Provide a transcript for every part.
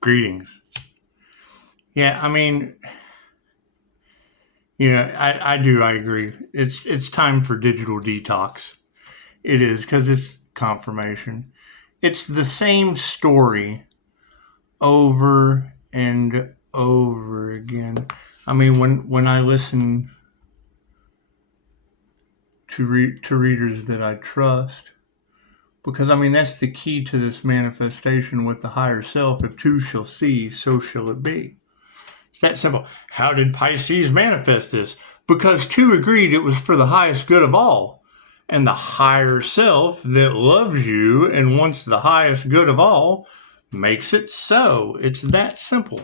Greetings. Yeah, I mean, I agree. It's time for digital detox. It is, because it's confirmation. It's the same story over and over again. I mean, when I listen to readers that I trust, because I mean that's the key to this manifestation with the higher self. If two shall see, so shall it be. It's that simple. How did Pisces manifest this? Because two agreed it was for the highest good of all. And the higher self that loves you and wants the highest good of all makes it so. It's that simple.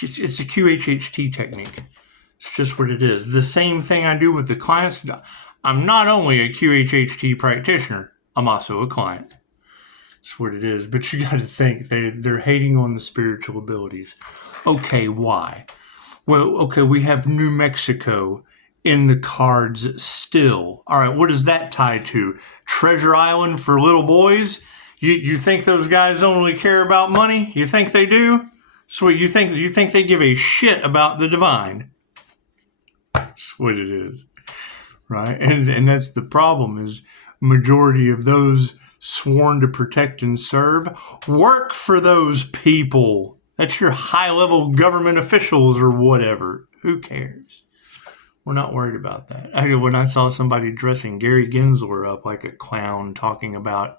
It's a QHHT technique. It's just what it is. The same thing I do with the clients. I'm not only a QHHT practitioner, I'm also a client. That's what it is. But you got to think, they're hating on the spiritual abilities. Okay, why? Well, okay, we have New Mexico in the cards still. All right, what does that tie to? Treasure Island for little boys? You think those guys only care about money? You think they do? So you think they give a shit about the divine? That's what it is, right? And that's the problem, is majority of those sworn to protect and serve work for those people. That's your high-level government officials or whatever. Who cares? We're not worried about that. When I saw somebody dressing Gary Gensler up like a clown talking about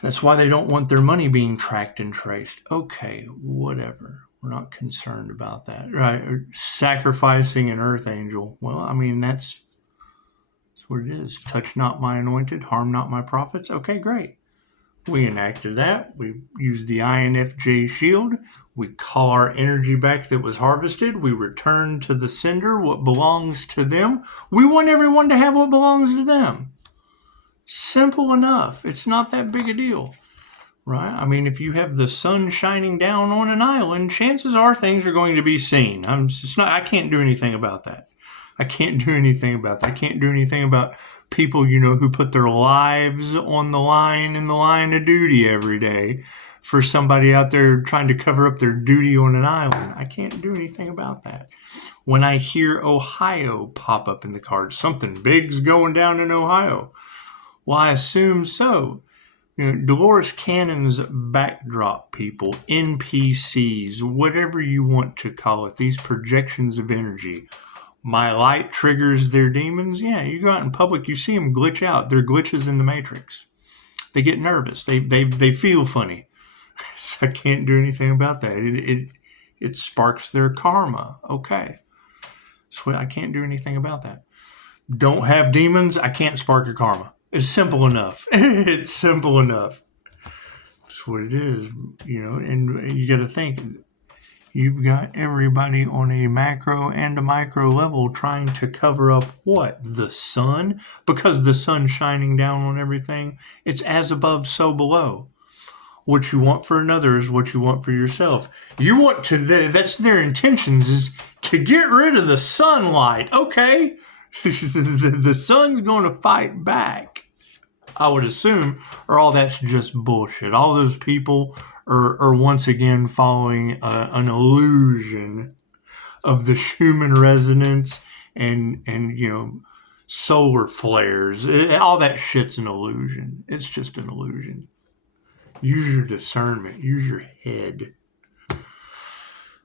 that's why they don't want their money being tracked and traced. Okay, whatever. We're not concerned about that, right? Or sacrificing an earth angel. Well, I mean, that's what it is. Touch not my anointed, harm not my prophets. Okay, great. We enacted that. We used the INFJ shield. We call our energy back that was harvested. We return to the sender what belongs to them. We want everyone to have what belongs to them. Simple enough. It's not that big a deal, right? I mean, if you have the sun shining down on an island, chances are things are going to be seen. I can't do anything about that. I can't do anything about that. I can't do anything about people, who put their lives on the line in the line of duty every day for somebody out there trying to cover up their duty on an island. I can't do anything about that. When I hear Ohio pop up in the cards, something big's going down in Ohio. Well, I assume so. Dolores Cannon's backdrop people, NPCs, whatever you want to call it, these projections of energy. My light triggers their demons. Yeah, you go out in public, you see them glitch out. They're glitches in the matrix. They get nervous. They feel funny. So I can't do anything about that. It sparks their karma. Okay. So I can't do anything about that. Don't have demons, I can't spark your karma. It's simple enough. It's simple enough. That's what it is, and you got to think, you've got everybody on a macro and a micro level trying to cover up what? The sun? Because the sun's shining down on everything. It's as above, so below. What you want for another is what you want for yourself. That's their intentions, is to get rid of the sunlight. Okay. The sun's going to fight back, I would assume, or all that's just bullshit. All those people are once again following an illusion of the Schumann resonance and solar flares. All that shit's an illusion. It's just an illusion. Use your discernment. Use your head.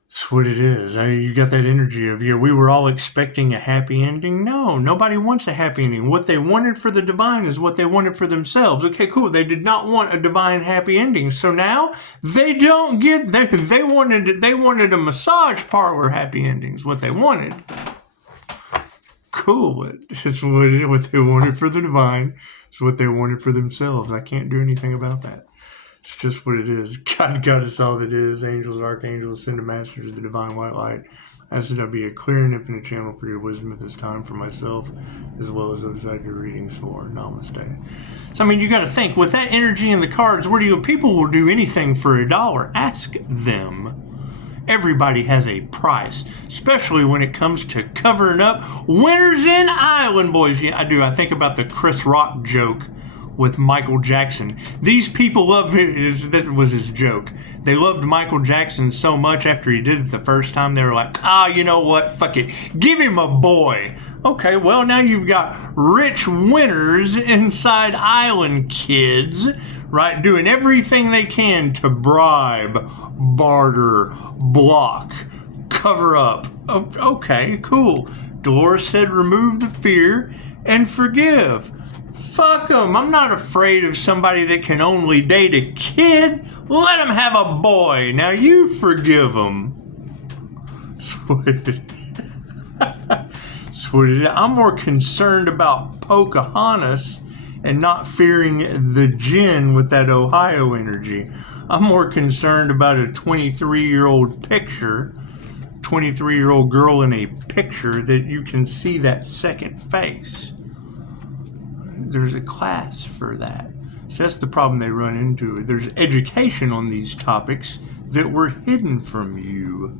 That's what it is. You got that energy of, we were all expecting a happy ending. No, nobody wants a happy ending. What they wanted for the divine is what they wanted for themselves. Okay, cool. They did not want a divine happy ending. So now they don't get, they wanted a massage parlor happy endings, what they wanted. Cool. It's what they wanted for the divine. It's what they wanted for themselves. I can't do anything about that. It's just what it is. God got us all that is. Angels, archangels, ascended masters of the divine white light. Ask to be a clear and infinite channel for your wisdom at this time for myself, as well as those that you're reading for. Namaste. So, you got to think, with that energy in the cards, people will do anything for $1. Ask them. Everybody has a price, especially when it comes to covering up winners in Island Boys. Yeah, I do. I think about the Chris Rock joke with Michael Jackson. These people loved him. That was his joke. They loved Michael Jackson so much after he did it the first time, they were like, you know what? Fuck it. Give him a boy. Okay, well, now you've got rich winners inside Island Kids, right, doing everything they can to bribe, barter, block, cover up. Okay, cool. Dolores said remove the fear and forgive. Fuck them. I'm not afraid of somebody that can only date a kid. Let them have a boy. Now you forgive them. Sweet. I'm more concerned about Pocahontas and not fearing the djinn with that Ohio energy. I'm more concerned about a 23-year-old picture, 23-year-old girl in a picture that you can see that second face. There's a class for that. So that's the problem they run into. There's education on these topics that were hidden from you.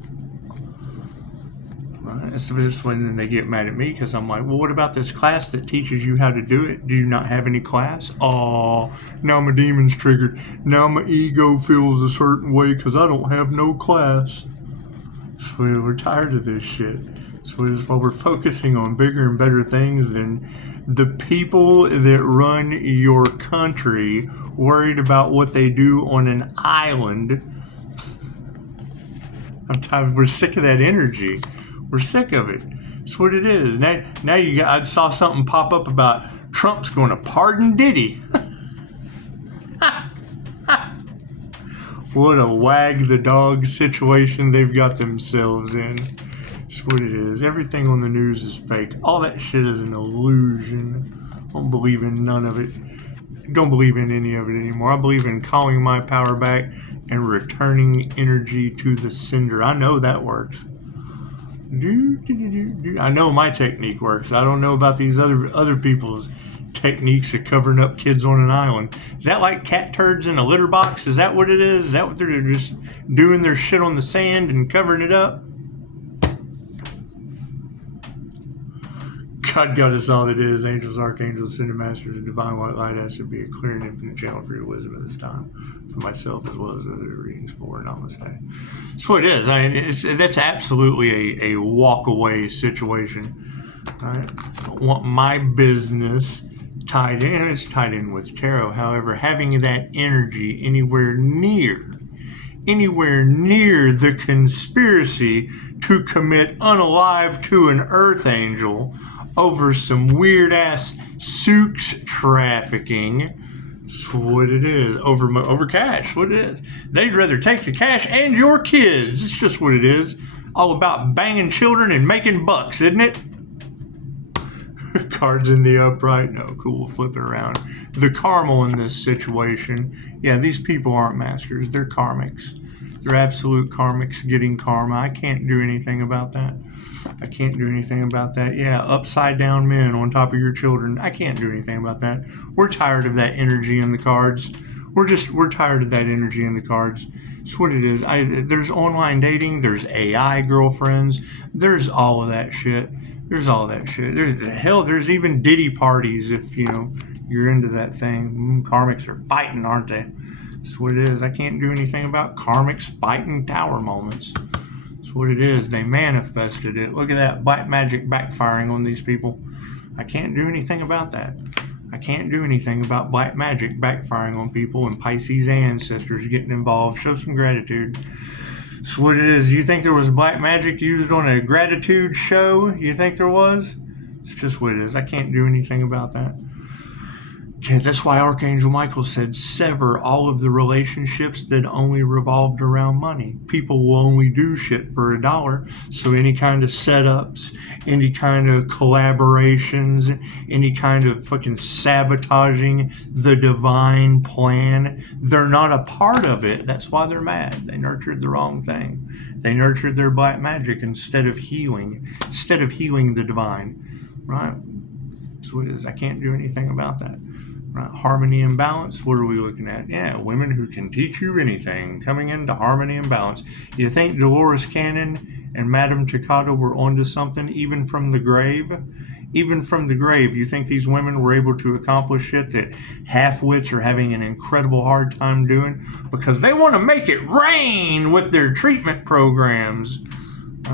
Right? So this when they get mad at me because I'm like, well, what about this class that teaches you how to do it? Do you not have any class? Oh, now my demon's triggered. Now my ego feels a certain way because I don't have no class. So we're tired of this shit. So while we're focusing on bigger and better things than the people that run your country, worried about what they do on an island. I'm tired. We're sick of that energy. We're sick of it. That's what it is. Now I saw something pop up about Trump's going to pardon Diddy. What a wag the dog situation they've got themselves in. That's what it is. Everything on the news is fake. All that shit is an illusion. I don't believe in none of it. I don't believe in any of it anymore. I believe in calling my power back and returning energy to the sender. I know that works. I know my technique works. I don't know about these other people's techniques of covering up kids on an island. Is that like cat turds in a litter box? Is that what it is? Is that what they're just doing their shit on the sand and covering it up? God got us all that is. Angels, archangels, cinder masters, and divine white light has to be a clear and infinite channel for your wisdom at this time, for myself as well as other readings for Namaste. That's what it is. I mean, that's absolutely a walk away situation. Right? I don't want my business tied in. It's tied in with tarot. However, having that energy anywhere near the conspiracy to commit unalive to an earth angel over some weird ass souks trafficking. That's what it is. Over cash. What it is. They'd rather take the cash and your kids. It's just what it is. All about banging children and making bucks, isn't it? Cards in the upright. No, cool. Flip it around. The karma in this situation. Yeah, these people aren't masters. They're karmics. They're absolute karmics getting karma. I can't do anything about that. I can't do anything about that. Yeah, upside down men on top of your children. I can't do anything about that. We're tired of that energy in the cards. We're tired of that energy in the cards. It's what it is. There's online dating. There's AI girlfriends. There's all of that shit. There's all that shit. There's even Diddy parties if, you're into that thing. Karmics are fighting, aren't they? That's what it is. I can't do anything about karmics fighting tower moments. That's what it is. They manifested it. Look at that black magic backfiring on these people. I can't do anything about that. I can't do anything about black magic backfiring on people and Pisces ancestors getting involved. Show some gratitude. That's what it is. You think there was black magic used on a gratitude show? You think there was? It's just what it is. I can't do anything about that. Okay, that's why Archangel Michael said, sever all of the relationships that only revolved around money. People will only do shit for $1. So any kind of setups, any kind of collaborations, any kind of fucking sabotaging the divine plan, they're not a part of it. That's why they're mad. They nurtured the wrong thing. They nurtured their black magic instead of healing the divine. Right? That's what it is. I can't do anything about that. Right, harmony and balance, what are we looking at? Yeah, women who can teach you anything, coming into harmony and balance. You think Dolores Cannon and Madame Takata were onto something, even from the grave? even from the grave. You think these women were able to accomplish shit that half-wits are having an incredible hard time doing? Because they want to make it rain with their treatment programs.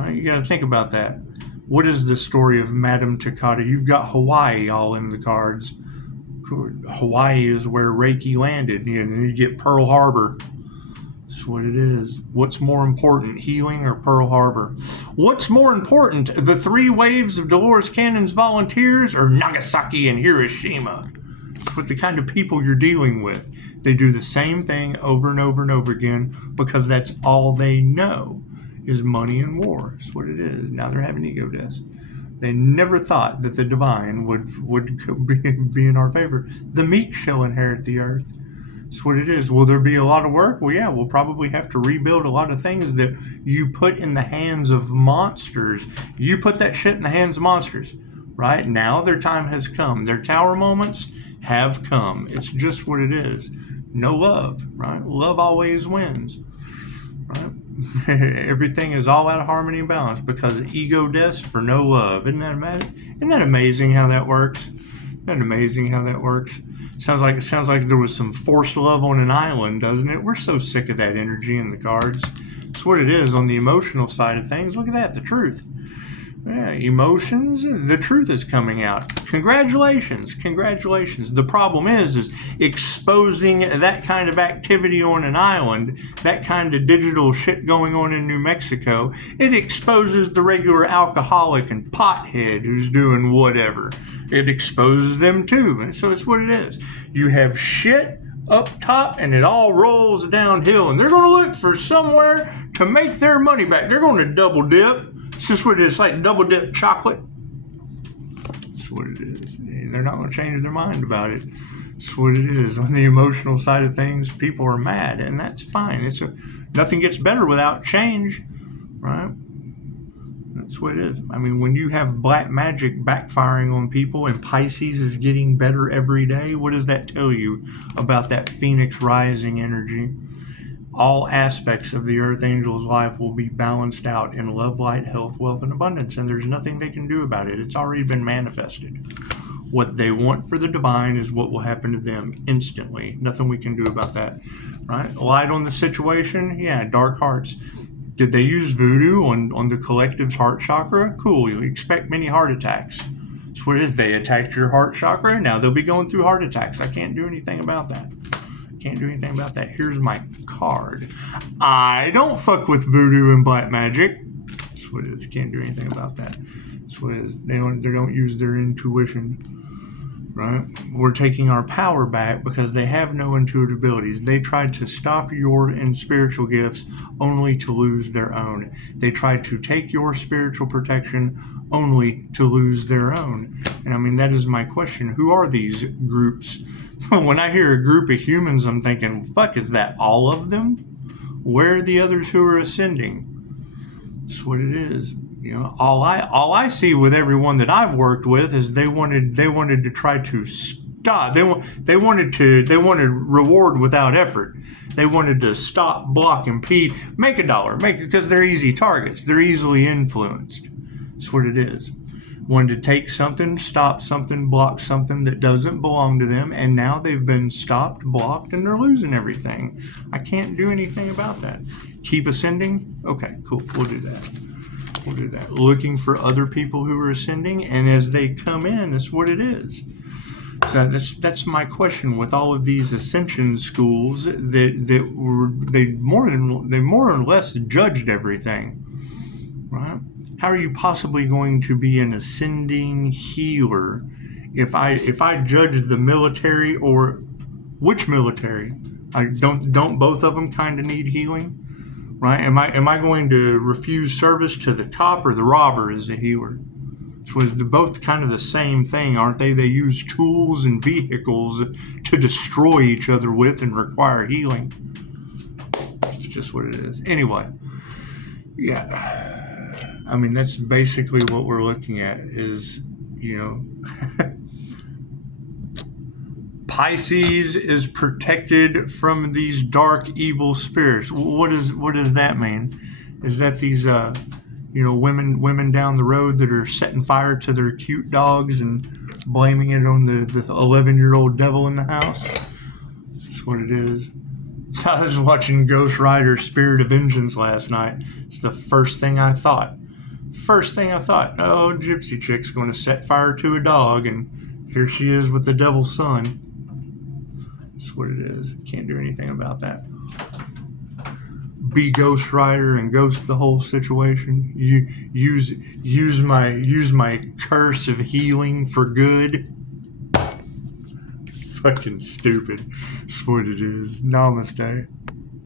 You got to think about that. What is the story of Madame Takata? You've got Hawaii all in the cards. Hawaii is where Reiki landed. And you get Pearl Harbor. That's what it is. What's more important, healing or Pearl Harbor? What's more important, the 3 waves of Dolores Cannon's volunteers or Nagasaki and Hiroshima? It's with the kind of people you're dealing with. They do the same thing over and over and over again because that's all they know is money and war. That's what it is. Now they're having ego deaths. They never thought that the divine would be in our favor. The meek shall inherit the earth. That's what it is. Will there be a lot of work? Well, yeah, we'll probably have to rebuild a lot of things that you put in the hands of monsters. You put that shit in the hands of monsters. Right? Now their time has come. Their tower moments have come. It's just what it is. No love, right? Love always wins. Right? Everything is all out of harmony and balance because ego deaths for no love. Isn't that amazing how that works? Isn't that amazing how that works? Sounds like there was some forced love on an island, doesn't it? We're so sick of that energy in the cards. It's what it is on the emotional side of things. Look at that, the truth. Yeah, emotions, the truth is coming out. Congratulations. The problem is exposing that kind of activity on an island, that kind of digital shit going on in New Mexico. It exposes the regular alcoholic and pothead who's doing whatever. It exposes them too. And so it's what it is. You have shit up top and it all rolls downhill, and they're going to look for somewhere to make their money back. They're going to double dip. It's just what it is. It's like double dip chocolate. That's what it is. And they're not going to change their mind about it. It's what it is. On the emotional side of things, people are mad, and that's fine. Nothing gets better without change, right? That's what it is. I mean, when you have black magic backfiring on people and Pisces is getting better every day, what does that tell you about that Phoenix rising energy? All aspects of the Earth Angel's life will be balanced out in love, light, health, wealth, and abundance, and there's nothing they can do about it. It's already been manifested. What they want for the divine is what will happen to them instantly. Nothing we can do about that, right? Light on the situation, yeah, dark hearts. Did they use voodoo on the collective's heart chakra? Cool, you expect many heart attacks. That's what it is. They attacked your heart chakra, now they'll be going through heart attacks. I can't do anything about that. Can't do anything about that. Here's my card. I don't fuck with voodoo and black magic. That's what it is. Can't do anything about that. That's what it is. They don't use their intuition. Right? We're taking our power back because they have no intuitive abilities. They tried to stop your spiritual gifts only to lose their own. They tried to take your spiritual protection only to lose their own. And I mean, that is my question. Who are these groups? When I hear a group of humans, I'm thinking, fuck, is that all of them? Where are the others who are ascending? That's what it is. You know, all I see with everyone that I've worked with is they wanted to try to stop. They wanted reward without effort. They wanted to stop, block, impede, make a dollar, because they're easy targets. They're easily influenced. That's what it is. Wanted to take something, stop something, block something that doesn't belong to them, and now they've been stopped, blocked, and they're losing everything. I can't do anything about that. Keep ascending? Okay, cool. We'll do that. Looking for other people who are ascending, and as they come in, that's what it is. So that's my question with all of these ascension schools they more or less judged everything, right? How are you possibly going to be an ascending healer if I judge the military, or which military? Don't both of them kind of need healing, right? Am I going to refuse service to the cop or the robber as a healer? So they're both kind of the same thing, aren't they? They use tools and vehicles to destroy each other with and require healing. It's just what it is. Anyway, yeah. I mean, that's basically what we're looking at is, you know, Pisces is protected from these dark, evil spirits. What does that mean? Is that these You know, women down the road that are setting fire to their cute dogs and blaming it on the 11-year-old devil in the house. That's what it is. I was watching Ghost Rider Spirit of Vengeance last night. It's the first thing I thought. Oh, gypsy chick's going to set fire to a dog, and here she is with the devil's son. That's what it is. Can't do anything about that. Be Ghost Rider and ghost the whole situation. Use my curse of healing for good. Fucking stupid. That's what it is. Namaste.